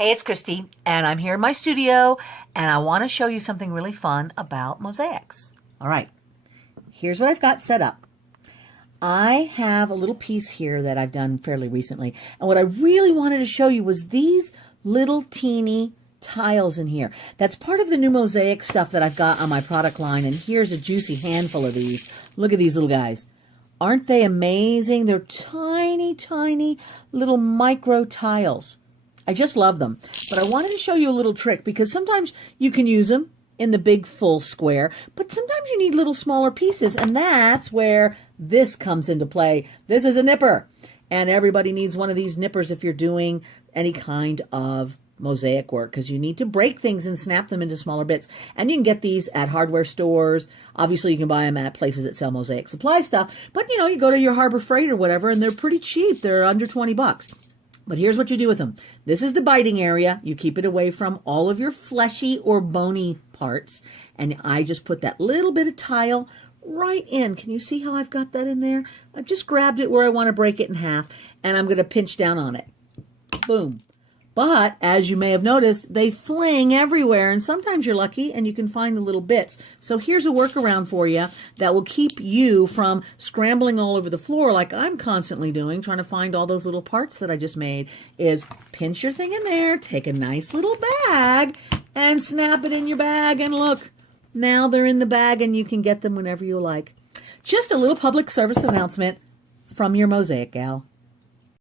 Hey, it's Christy, and I'm here in my studio, and I want to show you something really fun about mosaics. All right, here's what I've got set up. I have a little piece here that I've done fairly recently, and what I really wanted to show you was these little teeny tiles in here. That's part of the new mosaic stuff that I've got on my product line, and here's a juicy handful of these. Look at these little guys. Aren't they amazing? They're tiny, tiny little micro tiles. I just love them. But I wanted to show you a little trick because sometimes you can use them in the big full square, but sometimes you need little smaller pieces, and that's where this comes into play. This is a nipper, and everybody needs one of these nippers if you're doing any kind of mosaic work, because you need to break things and snap them into smaller bits. And you can get these at hardware stores. Obviously, you can buy them at places that sell mosaic supply stuff, but you go to your Harbor Freight or whatever, and they're pretty cheap. They're under 20 bucks. But here's what you do with them. This is the biting area. You keep it away from all of your fleshy or bony parts. And I just put that little bit of tile right in. Can you see how I've got that in there? I've just grabbed it where I want to break it in half, and I'm going to pinch down on it. Boom. But, as you may have noticed, they fling everywhere, and sometimes you're lucky and you can find the little bits. So here's a workaround for you that will keep you from scrambling all over the floor like I'm constantly doing, trying to find all those little parts that I just made, is pinch your thing in there, take a nice little bag, and snap it in your bag, and look, now they're in the bag and you can get them whenever you like. Just a little public service announcement from your mosaic gal.